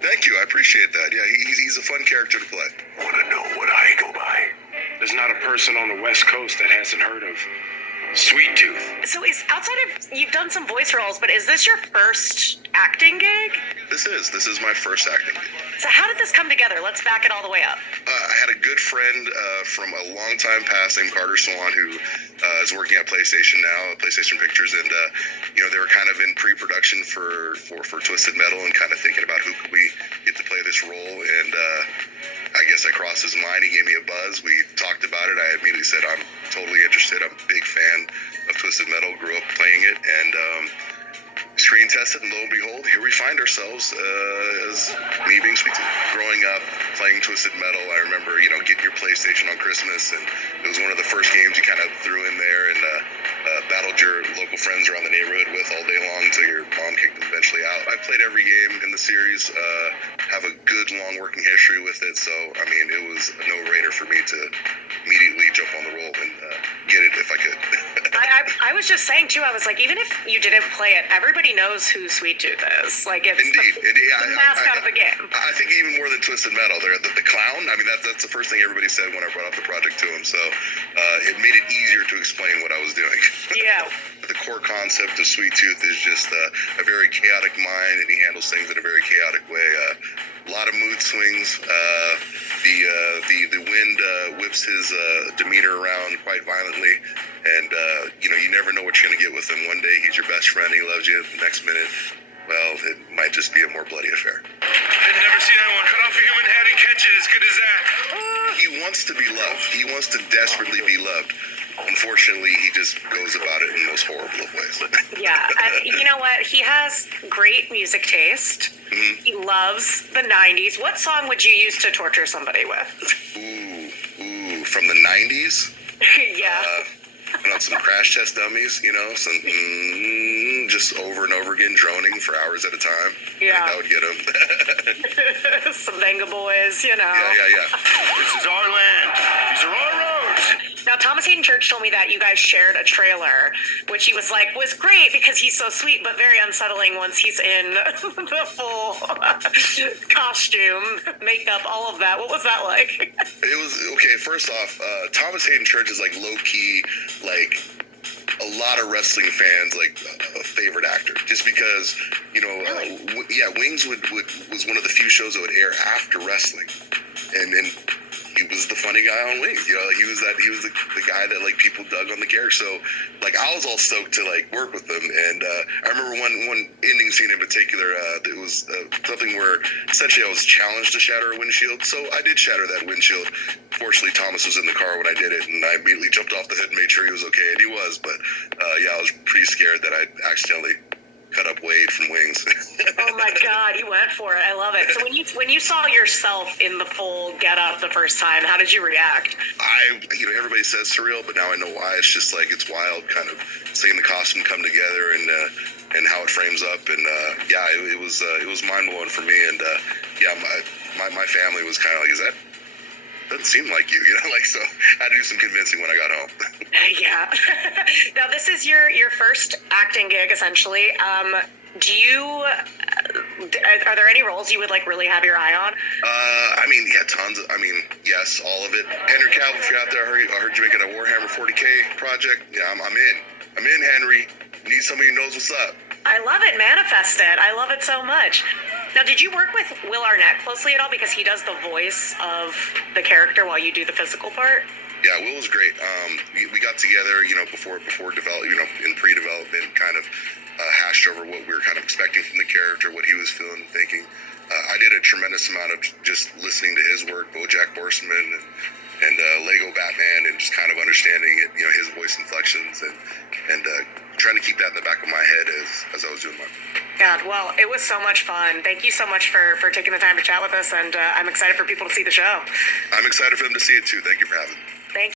Thank you. I appreciate that. Yeah, he's a fun character to play. Want to know what I go by? There's not a person on the West Coast that hasn't heard of Sweet Tooth. So is outside of, you've done some voice roles, but is this your first acting gig? This is my first acting gig. So how did this come together? Let's back it all the way up. I had a good friend from a long time past named Carter Swan who is working at PlayStation now, PlayStation Pictures, and they were kind of in pre-production for Twisted Metal and kind of thinking about who could we get to play this role, and I guess I crossed his mind. He gave me a buzz. We talked about it. I immediately said, I'm totally interested. I'm a big fan of Twisted Metal, grew up playing it, and screen tested, and lo and behold, here we find ourselves as me being Sweet Tooth. Growing up, playing Twisted Metal, I remember, getting your PlayStation on Christmas, and it was one of the first games you kind of threw in there and battled your local friends around the neighborhood with all day long until your mom kicked them eventually out. I played every game in the series, have a good, long working history with it, so, it was a no-brainer for me to immediately jump on the role and get it if I could. I was just saying, too, I was like, even if you didn't play it, everybody knows who Sweet Tooth is. Like, it's Indeed. the mascot of the game. I think even more than Twisted Metal, the clown, that's the first thing everybody said when I brought up the project to him, so it made it easier to explain what I was doing. Yeah. The core concept of Sweet Tooth is just a very chaotic mind, and he handles things in a very chaotic way. A lot of mood swings. The wind whips his demeanor around quite violently, and you never know what you're going to get with him. One day he's your best friend, he loves you. The next minute, well, it might just be a more bloody affair. I've never seen anyone cut off a human head and catch it as good as that. He wants to be loved. He wants to desperately be loved. Unfortunately, he just goes about it in the most horrible of ways. Yeah, and you know what? He has great music taste. Mm-hmm. He loves the 90s. What song would you use to torture somebody with? Ooh, from the 90s? Yeah. Some Crash Test Dummies, some just over and over again droning for hours at a time. Yeah. That would get him. Some Venga Boys, Yeah. This is our land. These are our roads. Now, Thomas Hayden Church told me that you guys shared a trailer, which he was like, was great because he's so sweet, but very unsettling once he's in the full costume, makeup, all of that. What was that like? It was, okay, first off, Thomas Hayden Church is low-key, a lot of wrestling fans, a favorite actor, just because, Really? Wings was one of the few shows that would air after wrestling, and he was the funny guy on Wings. He was the guy that people dug on the character. So I was all stoked to work with him. And I remember one ending scene in particular. It was something where essentially I was challenged to shatter a windshield. So I did shatter that windshield. Fortunately, Thomas was in the car when I did it, and I immediately jumped off the hood and made sure he was okay, and he was. But I was pretty scared that I'd accidentally cut up Wade from Wings. Oh my God, you went for it. I love it. So when you saw yourself in the full get-up the first time, how did you react? Everybody says surreal, but now I know why. It's just it's wild, kind of seeing the costume come together and how it frames up, and it was mind blowing for me, and my family was kind of like, is that? Doesn't seem like you, so I had to do some convincing when I got home. Yeah. Now, this is your first acting gig, essentially. Are there any roles you would really have your eye on? Tons. Yes, all of it. Henry Cavill, if you're out there, I heard you making a Warhammer 40K project. Yeah, I'm in. I'm in, Henry. Need somebody who knows what's up. I love it. Manifest it. I love it so much. Now, did you work with Will Arnett closely at all? Because he does the voice of the character while you do the physical part. Yeah, Will was great. We got together, before develop, in pre-development, kind of hashed over what we were kind of expecting from the character, what he was feeling and thinking. I did a tremendous amount of just listening to his work, BoJack Horseman and Lego Batman, and just kind of understanding it, his voice inflections and trying to keep that in the back of my head as I was doing mine. God, well, it was so much fun. Thank you so much for taking the time to chat with us, and I'm excited for people to see the show. I'm excited for them to see it too. Thank you for having me.